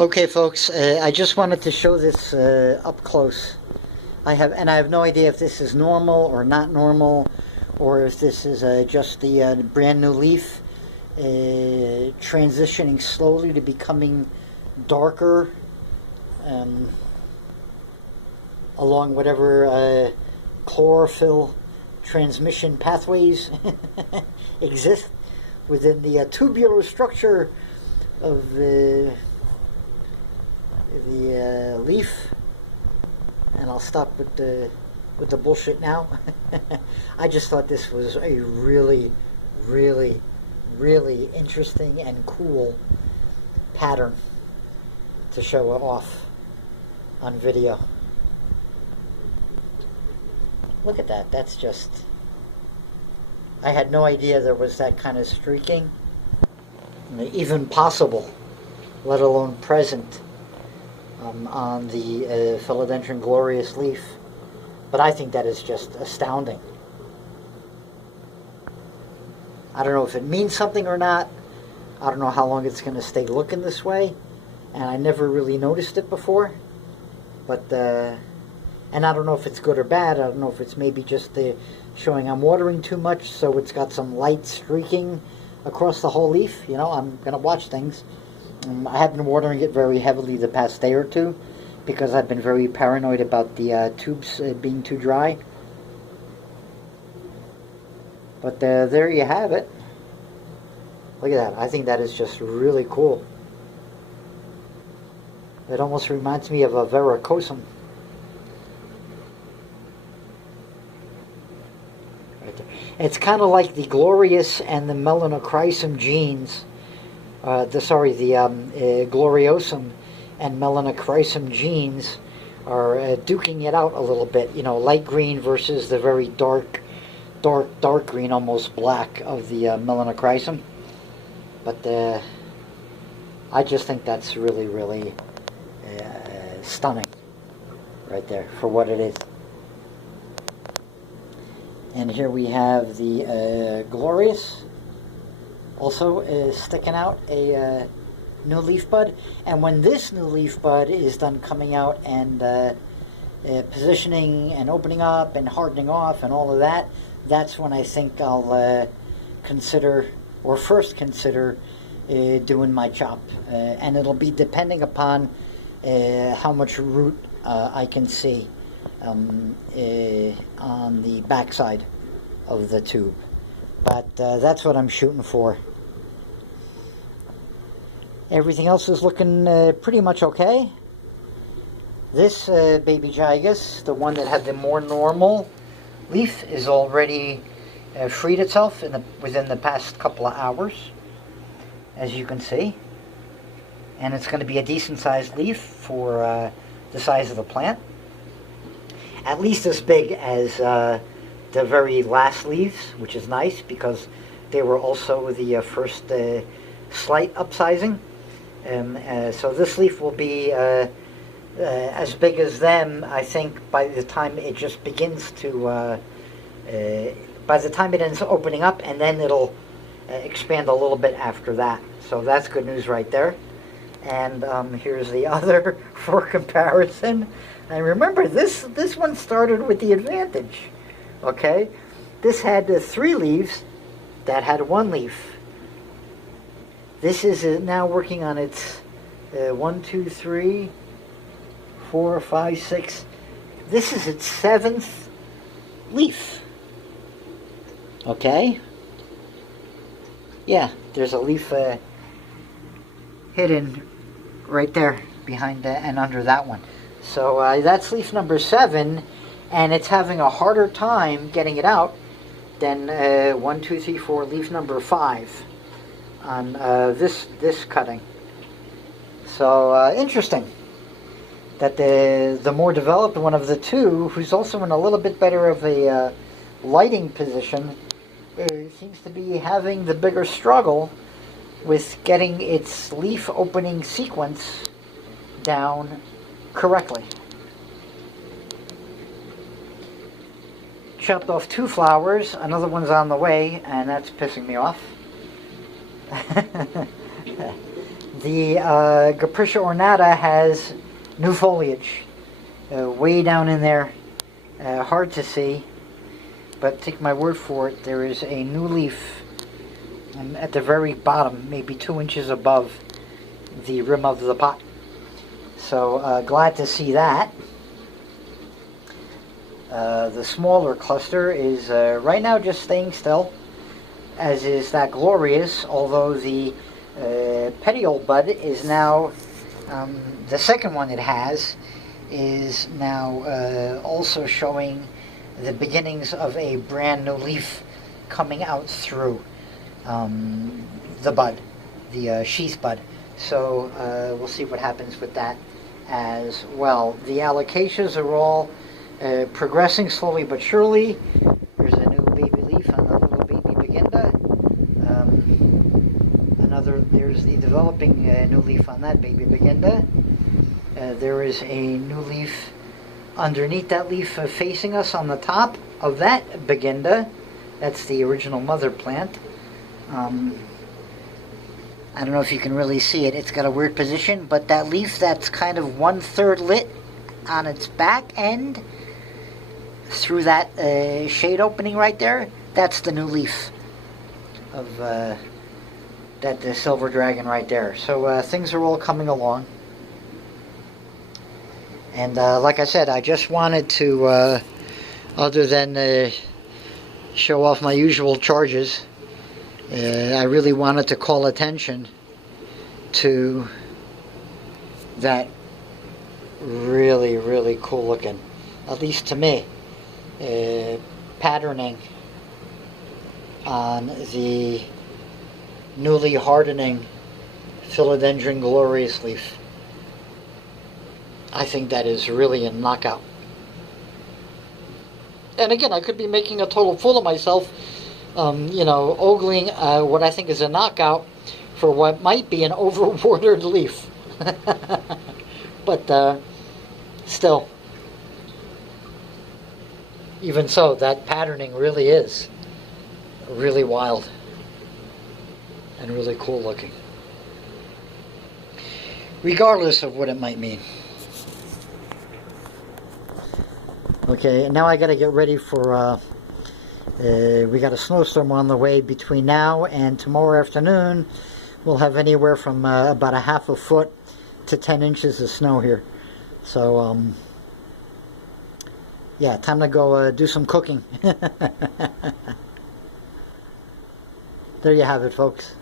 Okay, folks, I just wanted to show this up close. I have no idea if this is normal or not normal, or if this is just the brand new leaf transitioning slowly to becoming darker along whatever chlorophyll transmission pathways exist within the tubular structure of the leaf. And I'll stop with the bullshit now. I just thought this was a really interesting and cool pattern to show off on video. Look at that. That's just... I had no idea there was that kind of streaking even possible, let alone present on the philodendron glorious leaf. But I think that is just astounding. I don't know if it means something or not. I don't know how long it's going to stay looking this way, and I never really noticed it before. But and I don't know if it's good or bad. I don't know if it's maybe just showing I'm watering too much, so it's got some light streaking across the whole leaf. You know, I'm going to watch things. I have been watering it very heavily the past day or two because I've been very paranoid about the tubes being too dry. But there you have it. Look at that. I think that is just really cool. It almost reminds me of a gloriosum. Right there. It's kind of like the glorious and the melanochrysum genes. The gloriosum and melanochrysum genes are duking it out a little bit. You know, light green versus the very dark green, almost black of the melanochrysum. But I just think that's really stunning right there for what it is. And here we have the glorious, also sticking out a new leaf bud. And when this new leaf bud is done coming out and positioning and opening up and hardening off and all of that, that's when I think I'll first consider doing my chop. And it'll be depending upon how much root I can see on the backside of the tube. But that's what I'm shooting for. Everything else is looking pretty much okay. This baby gigas, the one that had the more normal leaf, is already freed itself within the past couple of hours, as you can see. And it's going to be a decent sized leaf for the size of the plant. At least as big as the very last leaves, which is nice because they were also the first slight upsizing. So this leaf will be as big as them, I think, by the time it just begins to, by the time it ends opening up, and then it'll expand a little bit after that. So that's good news right there. And here's the other for comparison. And remember, this one started with the advantage. Okay? This had 3 leaves, that had 1 leaf. This is now working on its 1, 2, 3, 4, 5, 6. This is its 7th leaf. Okay? Yeah, there's a leaf hidden right there behind and under that one. So that's leaf number 7, and it's having a harder time getting it out than 1, 2, 3, 4, leaf number 5 on this cutting. So interesting that the more developed one of the two, who's also in a little bit better of a lighting position, seems to be having the bigger struggle with getting its leaf opening sequence down correctly. Chopped off 2 flowers, another one's on the way, and that's pissing me off. The Capricia ornata has new foliage way down in there. Hard to see, but take my word for it, there is a new leaf at the very bottom, maybe 2 inches above the rim of the pot. So glad to see that. The smaller cluster is right now just staying still, as is that glorious, although the petiole bud is now, the second one it has, is now also showing the beginnings of a brand new leaf coming out through the bud, the sheath bud. So we'll see what happens with that as well. The alocasias are all progressing slowly but surely. There's a new baby leaf on a little baby beginda. There's the developing new leaf on that baby beginda. There is a new leaf underneath that leaf facing us on the top of that beginda. That's the original mother plant. I don't know if you can really see it. It's got a weird position, but that leaf that's kind of 1/3 lit on its back end through that shade opening right there, that's the new leaf of the silver dragon right there. So things are all coming along. And like I said, I just wanted to, other than show off my usual charges, I really wanted to call attention to that really, really cool looking, at least to me, patterning on the newly hardening philodendron glorious leaf. I think that is really a knockout. And again, I could be making a total fool of myself, ogling what I think is a knockout for what might be an overwatered leaf. But still, even so, that patterning really is really wild and really cool looking, regardless of what it might mean. Okay, now I gotta get ready for we got a snowstorm on the way. Between now and tomorrow afternoon, we'll have anywhere from about a half a foot to 10 inches of snow here. So yeah, time to go do some cooking. There you have it, folks.